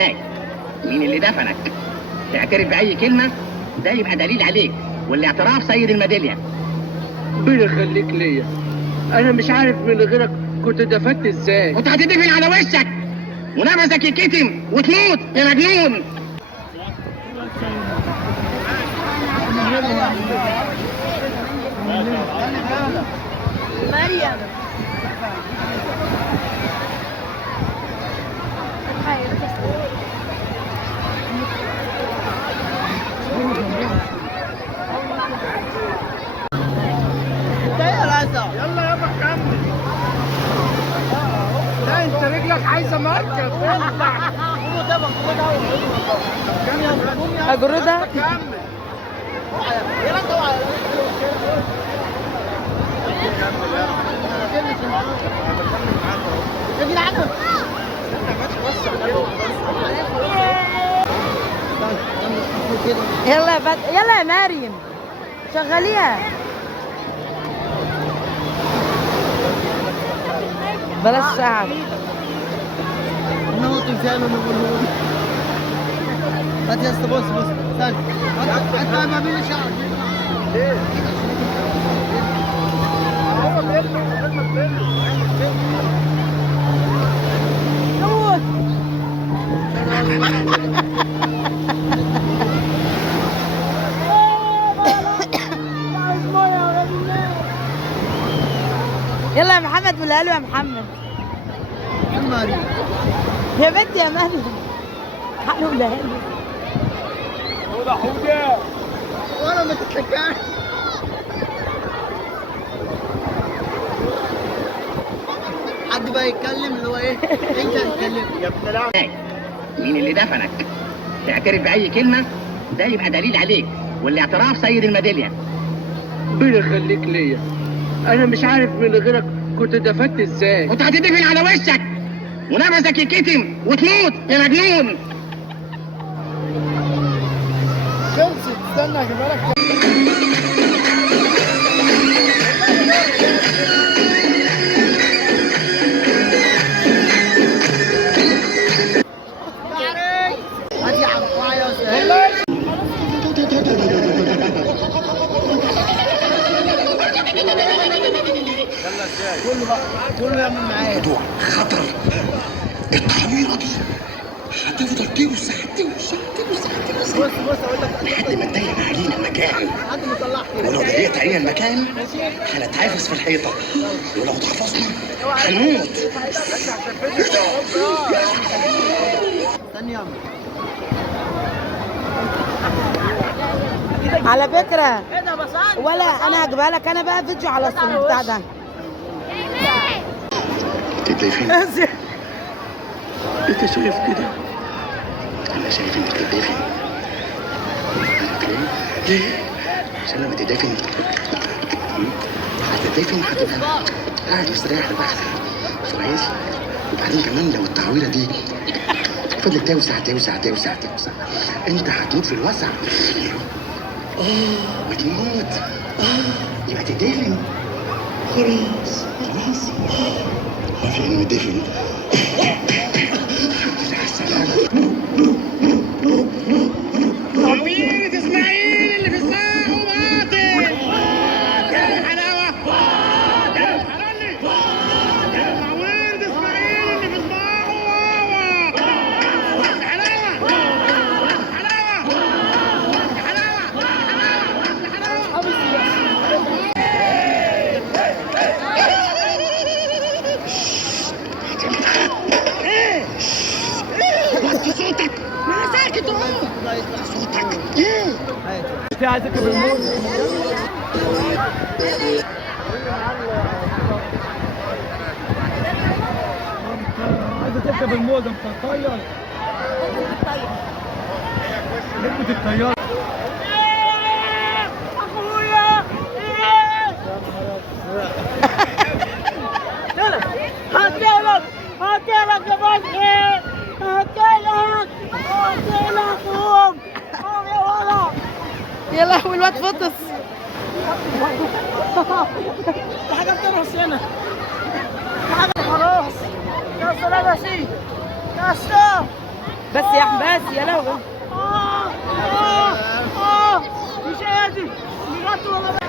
مين اللي دفنك؟ تعترف بأي كلمة ده يبقى دليل عليك، والاعتراف سيد الميدالية. ربنا يخليك ليا، انا مش عارف من غيرك كنت دفنت ازاي. كنت هتدفن على وشك ونفسك يتكتم وتموت يا مجنون. مريم يلا يابا كمل. لا انت رجلك عايزه مركب. اجردها. يلا يا يلا يا مريم شغليها. بلاش ساعة. انا هو تمثال انا بقول هات يا اسطى. بص استنى هات ما بين شعرك. ليه؟ هو بيطلع يلا يا محمد قولها له يا محمد. يا مريم يا بنت يا مريم قولها له. حوده حوده ولا ما تتلكعش. حد بقى يتكلم اللي هو ايه؟ انت تتكلم يا ابن العم. مين اللي دفنك؟ تعترف بأي كلمة ده يبقى دليل عليك، والاعتراف سيد الميدالية. ربنا يخليك ليا، انا مش عارف من غيرك كنت دفنت ازاي. كنت هتدفن على وشك ونفسك يتكتم وتموت يا مجنون. خلصت. استنى اجيبها لك. هات يا عم يا استاذ. كله يعمل معايا. موضوع خطر. التعويره دي هتفضل توسع بص اقول لك لحد ما تضيق علينا المكان، حد مطلعك كده. ولو ضيقت علينا المكان هنتعافس في الحيطه، ولو اتحفظنا هنموت. استني يا عم. على فكرة ولا انا هجيبها لك انا بقى فيديو على الصوت بتاع ده. تتدفن؟ انت شايف كده؟ انا شايف انك تتدفن. ليه؟ عشان لما تتدفن هتبقى قاعد مستريح لوحدك كويس. وبعدين كمان لو التعويره دي فضلت توسع انت هتموت في الوسع. وتموت. يبقى تتدفن. خلاص ما في انه يدفن. طويلة اسماعيل اللي في الساق وباطل. يا حلاوة. يا حلالي. طويلة اسماعيل اللي في الساق وباطل. حلاوة. وطي صوتك. انا ساكت اهو. صوتك ايه؟ انت عايز تركب الموت. عايز تركب الموت انت طير. ركبة الطيارة. اخويا هاتلك يا بنتي. هاتلك قوم يا ولد. يا لهوي الواد فطس. في حاجه بترقص هنا. في حاجه خلاص. يا سلام يا سيدي. يا سلام. بس يا احمد بس يا لهوي. مش قادر بجد والله